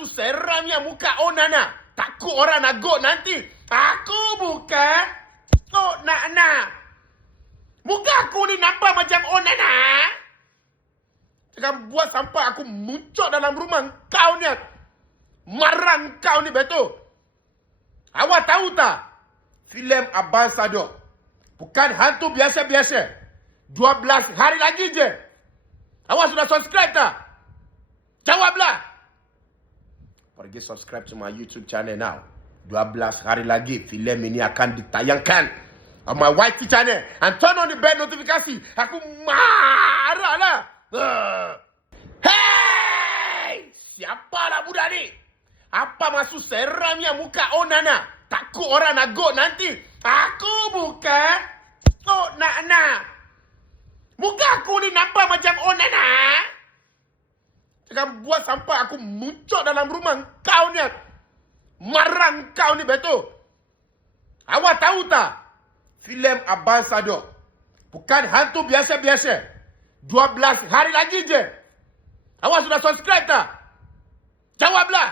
masuk seramnya muka Onana. Takut orang nagot nanti. Aku bukan Onana. Muka aku ni nampak macam Onana. Jangan buat sampai aku muncul dalam rumah kau ni. Marang kau ni betul. Awak tahu tak? Filem Abang Sadok bukan hantu biasa-biasa. 12 hari lagi je. Awak sudah subscribe tak? Jawablah. Pergi subscribe to my YouTube channel now. 12 hari lagi filem ini akan ditayangkan on my YT channel. And turn on the bell notifikasi. Aku marah lah. Hey! Siapalah budak ni? Apa maksud seramnya muka Onana? Takut orang nagot nanti. Aku bukan Onana. Muka aku ni nampak macam Onana. Jangan buat sampai aku muncul dalam rumah kau ni. Marang kau ni betul. Awak tahu tak? Filem Abang Sadok bukan hantu biasa-biasa. 12 hari lagi je. Awak sudah subscribe tak? Jawablah.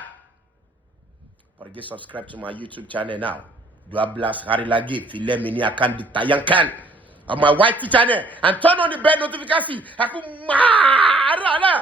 Pergi subscribe to my YouTube channel now. 12 hari lagi filem ini akan ditayangkan on my YT channel. And turn on the bell notifikasi. Aku marah lah.